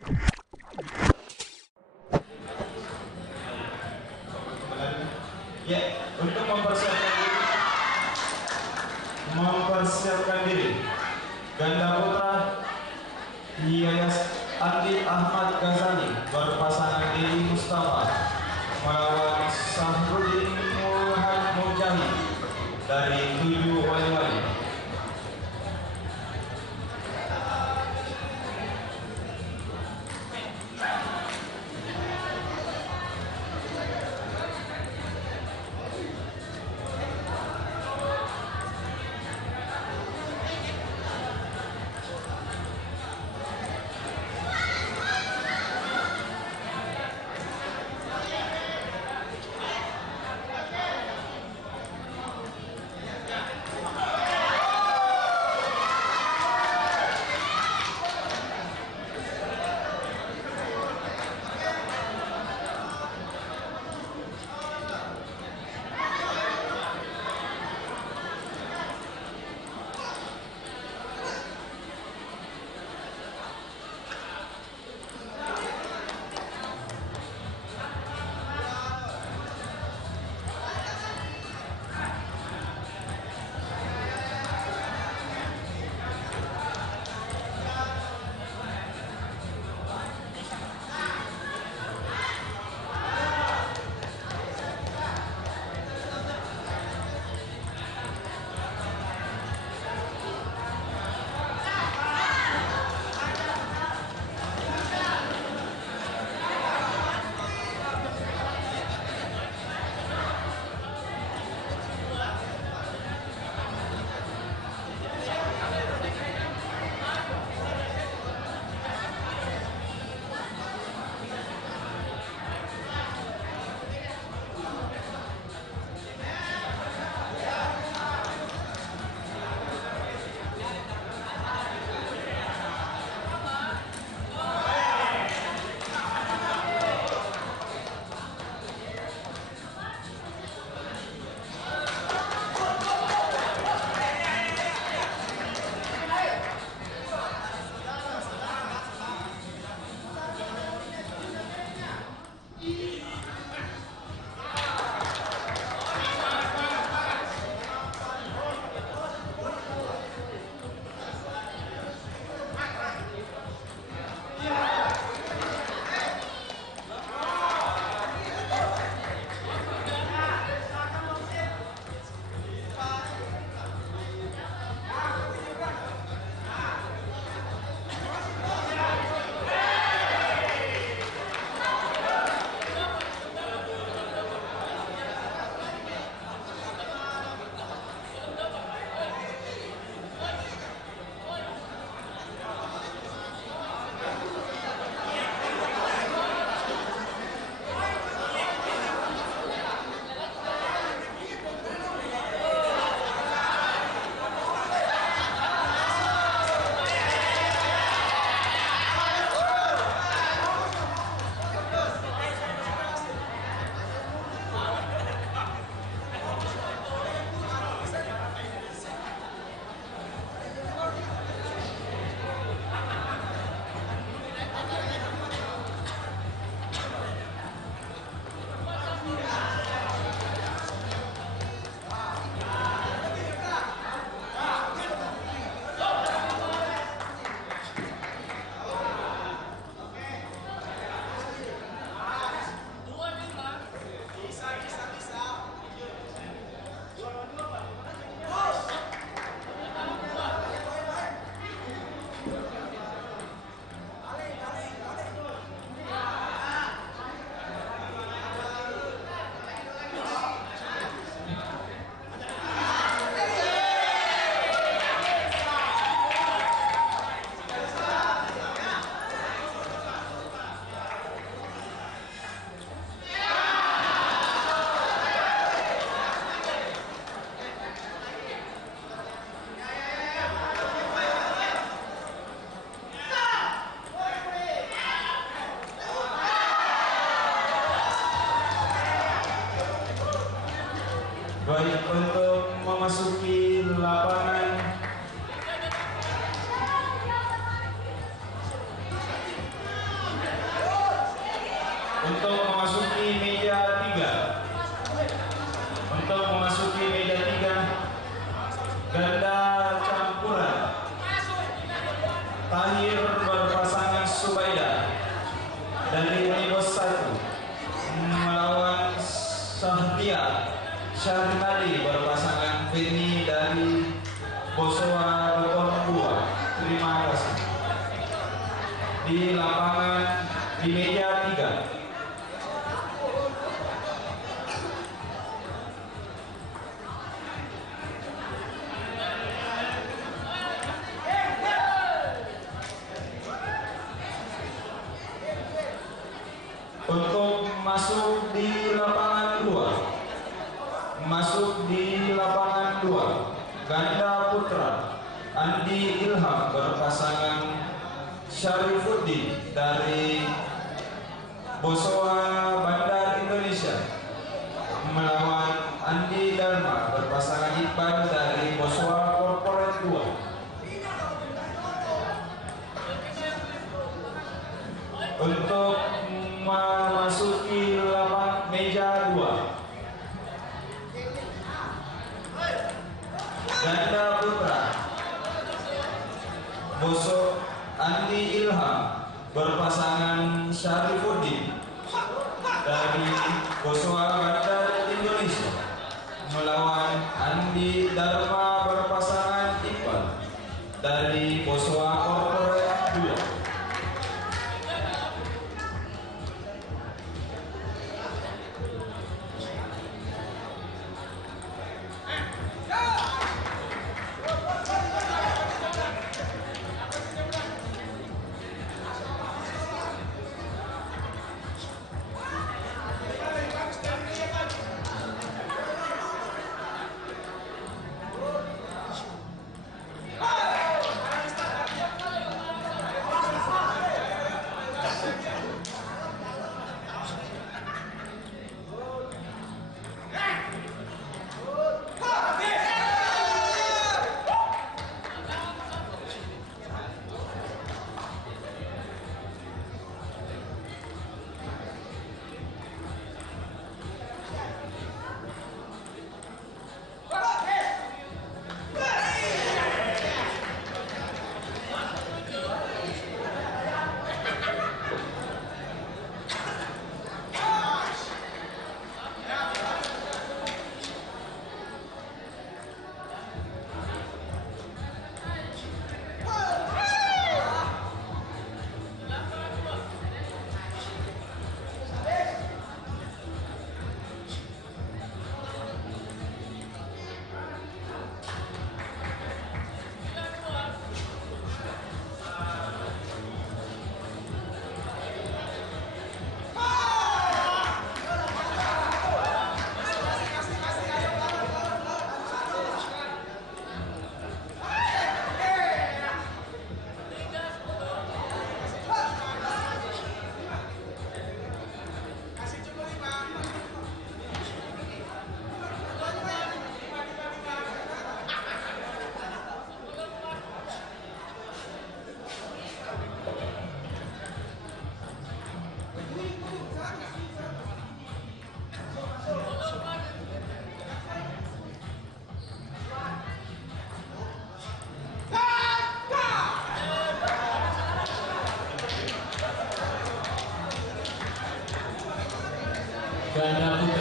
Ya, untuk mempersiapkan diri ganda putra Yayas Andi Ahmad Ghazali berpasangan Dedi Mustafa melawan Sahrudin Mujahid dari 7 Wali-Wali. Untuk memasuki meja 3. Untuk memasuki meja 3, ganda campuran Tahir berpasangan Subaida dari Unibos 1 melawan Syahrinali berpasangan Beni dari Bosowa Beton 2. Terima kasih. Di lapangan di meja 3. Untuk masuk di lapangan 2. Masuk di lapangan 2, ganda putra Andi Ilham berpasangan Syarifuddin dari Bosowa Bandar Indonesia melawan Andi Dharma berpasangan Iqbal dari Bosowa Corporate 2. Untuk memasuki lapangan meja 2, ganda putra Boso Andi Ilham berpasangan Syarifuddin dari Bosowa Bandar Indonesia melawan Andi Dharma berpasangan Iqbal dari Bosowa Corporate 2. Ganda putra